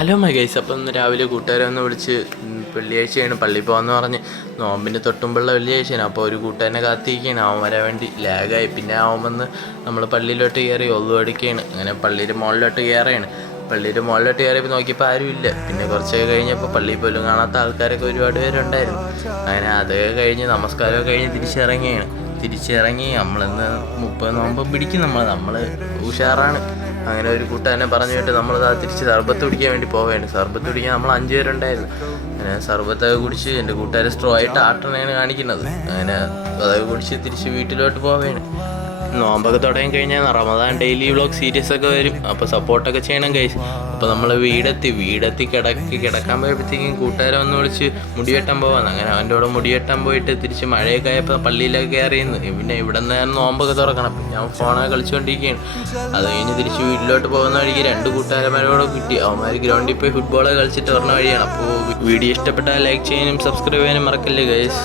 Hello my guys. അപ്പം ഇന്ന് രാവിലെ കൂട്ടുകാരെ ഒന്ന് വിളിച്ച് വെള്ളിയാഴ്ചയാണ് പള്ളിയിൽ പോകാമെന്ന് പറഞ്ഞ്. നോമ്പിൻ്റെ തൊട്ടുമ്പുള്ള വെള്ളിയാഴ്ചയാണ്. അപ്പോൾ ഒരു കൂട്ടുകാരനെ കാത്തിരിക്കുകയാണ്. അവൻ വരാൻ വേണ്ടി ലാഗായി. പിന്നെ അവൻ വന്ന് നമ്മൾ പള്ളിയിലോട്ട് കയറി ഒന്നു അടിക്കുകയാണ്. അങ്ങനെ പള്ളിയുടെ മുകളിലോട്ട് കയറുകയാണ്. പള്ളിയുടെ മുകളിലോട്ട് കയറിയപ്പോൾ നോക്കിയപ്പോൾ ആരുമില്ല. പിന്നെ കുറച്ചൊക്കെ കഴിഞ്ഞപ്പോൾ പള്ളിയിൽ പോലും കാണാത്ത ആൾക്കാരൊക്കെ ഒരുപാട് പേരുണ്ടായിരുന്നു. അങ്ങനെ അതൊക്കെ കഴിഞ്ഞ് നമസ്കാരമൊക്കെ കഴിഞ്ഞ് തിരിച്ചിറങ്ങി നമ്മളിന്ന് 30 നോമ്പ് പിടിക്കും. നമ്മൾ ഉഷാറാണ്. അങ്ങനെ ഒരു കൂട്ടുകാരനെ പറഞ്ഞു കേട്ട് നമ്മളത് തിരിച്ച് സർബത്ത് കുടിക്കാൻ വേണ്ടി പോവുകയാണ്. സർബത്ത് കുടിക്കാൻ നമ്മൾ 5 പേരുണ്ടായിരുന്നു. അങ്ങനെ സർബത്തൊക്കെ കുടിച്ച് എൻ്റെ കൂട്ടുകാരെ സ്ട്രോ ആയിട്ട് ആട്ടണയാണ് കാണിക്കുന്നത്. അങ്ങനെ അതൊക്കെ കുടിച്ച് തിരിച്ച് വീട്ടിലോട്ട് പോവുകയാണ്. നോമ്പൊക്കെ തുടങ്ങി കഴിഞ്ഞാൽ റമദാൻ ഡെയിലി വ്ളോഗ് സീരീസ് ഒക്കെ വരും. അപ്പോൾ സപ്പോർട്ടൊക്കെ ചെയ്യണം ഗൈസ്. അപ്പോൾ നമ്മൾ വീടെത്തി കിടക്കാൻ പോയപ്പോഴത്തേക്കും കൂട്ടുകാരെ വന്ന് വിളിച്ച് മുടി വെട്ടാൻ പോകാമെന്ന്. അങ്ങനെ അവൻ്റെ കൂടെ മുടി വെട്ടാൻ പോയിട്ട് തിരിച്ച് മഴയൊക്കെ ആയപ്പോൾ പള്ളിയിലൊക്കെ കയറിയെന്ന്. പിന്നെ ഇവിടെ നിന്ന് നോമ്പൊക്കെ തുറക്കണം. ഞാൻ ഫോണൊക്കെ കളിച്ചുകൊണ്ടിരിക്കുകയാണ്. അത് കഴിഞ്ഞ് തിരിച്ച് വീട്ടിലോട്ട് പോകുന്ന വഴിക്ക് 2 കൂട്ടുകാരന്മാരോടെ കിട്ടി. അവന്മാർ ഗ്രൗണ്ടിൽ പോയി ഫുട്ബോളൊക്കെ കളിച്ചിട്ട് പറഞ്ഞ വഴിയാണ്. അപ്പോൾ വീഡിയോ ഇഷ്ടപ്പെട്ടാൽ ലൈക്ക് ചെയ്യാനും സബ്സ്ക്രൈബ് ചെയ്യാനും മറക്കല്ലേ ഗൈസ്.